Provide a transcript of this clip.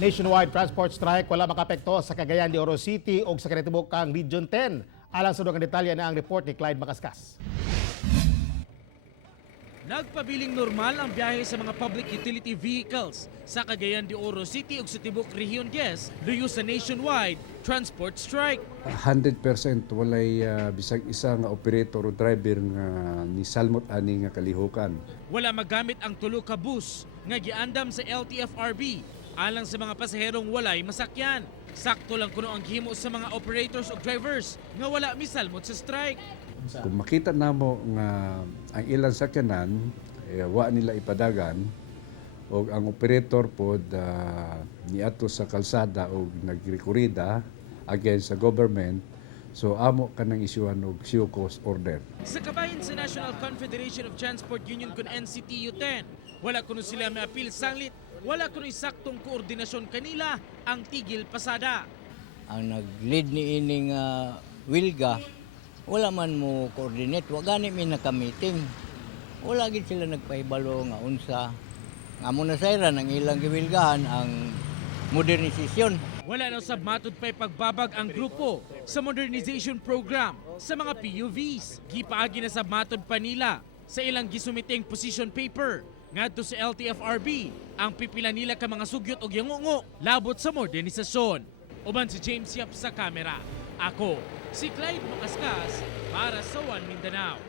Nationwide transport strike wala makapekto sa Cagayan de Oro City o sa kinatibukang Region 10. Alang sa dugang detalye na ang report ni Clyde Macascas. Nagpabiling normal ang biyahe sa mga public utility vehicles sa Cagayan de Oro City ug sa tibok Region 10 luyo sa nationwide transport strike. 100% walay bisag isa nga operator o driver nga ni salmot ani nga kalihukan. Wala magamit ang tulo ka bus nga giandam sa LTFRB alang sa mga pasaherong walay masakyan. Sakto lang kuno ang gihimo sa mga operators o drivers nga wala misalmot sa strike. Kung makita namo nga ang ilang sakyanan wa nila ipadagan o ang operator pod niadto sa kalsada o nagrekurida against sa government, so amo kanang isyuhan og show cause order. Sa kabahin sa National Confederation of Transport Union kun NCTU 10, wala kuno sila maapil sanglit, wala kuno saktong koordinasyon kanila ang tigil pasada. Ang nag-lead ni ining Wilga, wala man mo coordinate, wa gani mi naka-meeting. Wala gid sila nagpahibalo nga unsa nga muna sayran ang ilang giwilgahan ang modernisasyon. Wala na sab matud pay pagbabag ang grupo sa modernization program sa mga PUVs. Gipaagi na sab matud pa nila sa ilang gisumiting position paper ngadto sa LTFRB ang pipila nila ka mga sugyot og yangungo labot sa modernisasyon. Uban si James Yap sa kamera. Ako si Clyde Macascas para sa One Mindanao.